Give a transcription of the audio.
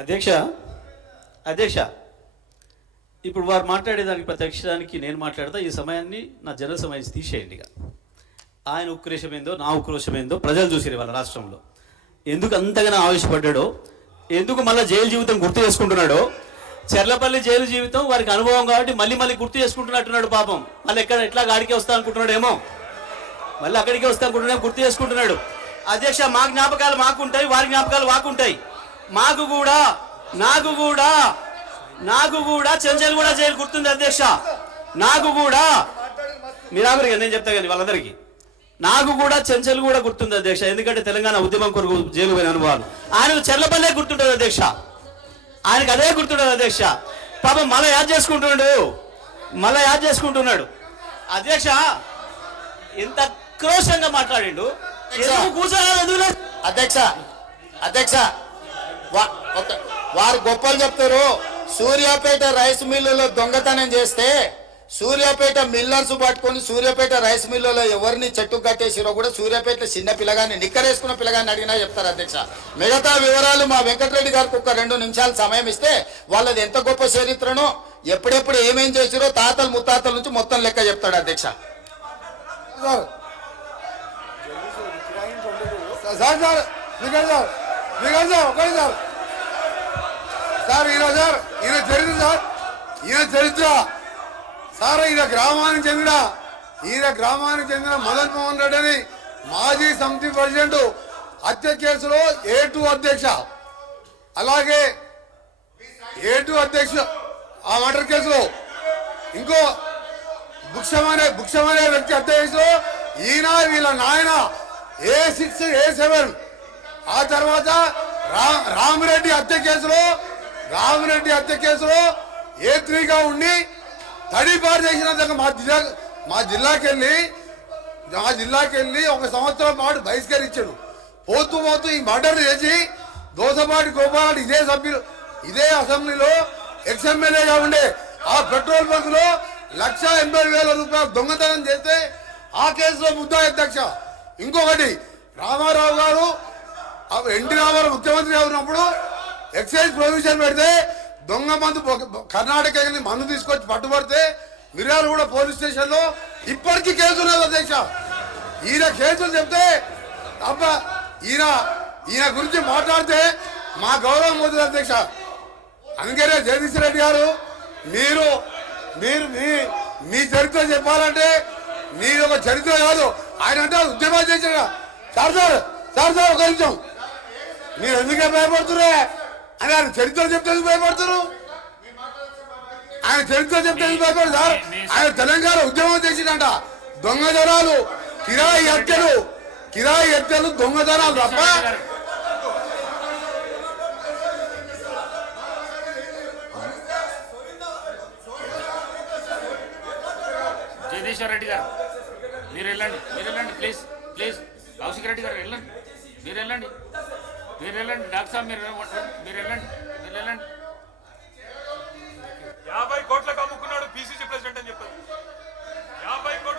అధ్యక్ష అధ్యక్ష ఇప్పుడు వారు మాట్లాడేదానికి ప్రత్యక్షానికి నేను మాట్లాడతా. ఈ సమయాన్ని నా జనరల్ సమయం తీసేయండి. ఇక ఆయన ఉక్రోషం ఏందో నా ఉక్రోషం ఏందో ప్రజలు చూసిరు వాళ్ళ రాష్ట్రంలో. ఎందుకు అంతగానో ఆవేశపడ్డాడో, ఎందుకు మళ్ళీ జైలు జీవితం గుర్తు చేసుకుంటున్నాడో, చెర్లపల్లి జైలు జీవితం వారికి అనుభవం కాబట్టి మళ్ళీ మళ్ళీ గుర్తు చేసుకుంటున్నట్టున్నాడు. పాపం మళ్ళీ ఎట్లా గాడికే వస్తా అనుకుంటున్నాడేమో, మళ్ళీ అక్కడికే వస్తా అనుకుంటున్నాడేమో, గుర్తు చేసుకుంటున్నాడు. అధ్యక్ష మా జ్ఞాపకాలు మాకుంటాయి, వారి జ్ఞాపకాలు మాకుంటాయి. నాకు కూడా చెంచల్ కూడా జైలు గుర్తుంది అధ్యక్ష. నాకు కూడా మీరాగరికి నేను చెప్తా కానీ వాళ్ళందరికీ నాకు కూడా చెంచల్ కూడా గుర్తుంది అధ్యక్ష. ఎందుకంటే తెలంగాణ ఉద్యమం కొరకు జైలు పోయిన అనుభవాలు ఆయనకు చెర్లపల్లే గుర్తుంటుంది అధ్యక్ష. ఆయనకు అదే గుర్తుంటుంది అధ్యక్ష. పాపం మళ్ళీ యాద్ చేసుకుంటున్నాడు అధ్యక్ష. ఎంత క్రోషంగా మాట్లాడిండు. కూర్చోలేదు అధ్యక్ష వారు గొప్పలు చెప్తారు. సూర్యాపేట రైస్ మిల్లులో దొంగతనం చేస్తే సూర్యాపేట మిల్లర్స్ పట్టుకొని సూర్యాపేట రైస్ మిల్లులో ఎవరిని చెట్టు కట్టేసిరో కూడా సూర్యాపేట చిన్న పిల్లగాన్ని నిక్కరేసుకున్న పిల్లగాన్ని అడిగినా చెప్తారు అధ్యక్ష. మిగతా వివరాలు మా వెంకటరెడ్డి గారికి ఒక 2 నిమిషాలు సమయం ఇస్తే వాళ్ళది ఎంత గొప్ప చరిత్రనో ఎప్పుడెప్పుడు ఏమేం చేసిరో తాతలు ముత్తాతల నుంచి మొత్తం లెక్క చెప్తాడు అధ్యక్ష. సార్ ఈయన చరిత్ర సార్ ఈయన గ్రామానికి చెందిన మదన్ మోహన్ రెడ్డి అని మాజీ సమితి ప్రెసిడెంట్ హత్య కేసులో A2 అధ్యక్ష, అలాగే A2 అధ్యక్ష ఆ మర్డర్ కేసులో ఇంకో భుక్షం అనే వ్యక్తి హత్య కేసులో ఈయన వీళ్ళ నాయన A6 A7, ఆ తర్వాత రామిరెడ్డి హత్య కేసులో A3గా ఉండి తడిపారు చేసినందుకు మా జిల్లాకి వెళ్ళి 1 సంవత్సరం పాటు బహిష్కరించాడు. పోతూ ఈ మర్డర్ చేసి దోసపాటి గోపాల్ ఇదే అసెంబ్లీలో ఎక్స్ఎమ్మెల్యేగా ఉండే ఆ పెట్రోల్ బంకులో 1,80,000 రూపాయలు దొంగతనం చేస్తే ఆ కేసులో ముద్దాయి అధ్యక్ష. ఇంకొకటి రామారావు గారు ఎన్టీ రామారావు ముఖ్యమంత్రిగా ఉన్నప్పుడు ఎక్సైజ్ ప్రొవిజన్ పెడితే దొంగ మందు కర్ణాటక మందు తీసుకొచ్చి పట్టుబడితే మిర్యాలగూడ పోలీస్ స్టేషన్ లో ఇప్పటికీ కేసు ఉన్నది అధ్యక్ష. ఈయన కేసులు చెప్తే అబ్బా ఈయన గురించి మాట్లాడితే మా గౌరవం పోతుంది అధ్యక్ష. అందుకనే జగదీష్ రెడ్డి గారు మీరు మీ చరిత్ర చెప్పాలంటే మీరు ఒక చరిత్ర కాదు, ఆయన అంటే ఉద్యమాలు చేసిన సార్ ఒక నిమిషం, మీరు ఎందుకే భయపడుతురే అని ఆయన చరిత్ర చెప్తే భయపడుతున్నారు. ఆయన చరిత్ర చెప్తే భయపడదు సార్. ఆయన తెలంగాణ ఉద్యమం చేసిందంట. దొంగతనాలు, కిరాయి హత్యలు దొంగతనాలు తప్ప జగదీశ్వర్ రెడ్డి గారు మీరు వెళ్ళండి ప్లీజ్ కౌశిక్ రెడ్డి గారు వెళ్ళండి, మీరు వెళ్ళండి డాక్టర్ సాబ్ మీరు వెళ్ళండి 50 కోట్లకు అమ్ముకున్నాడు పిసిసి ప్రెసిడెంట్ అని చెప్పారు. 50 కోట్లు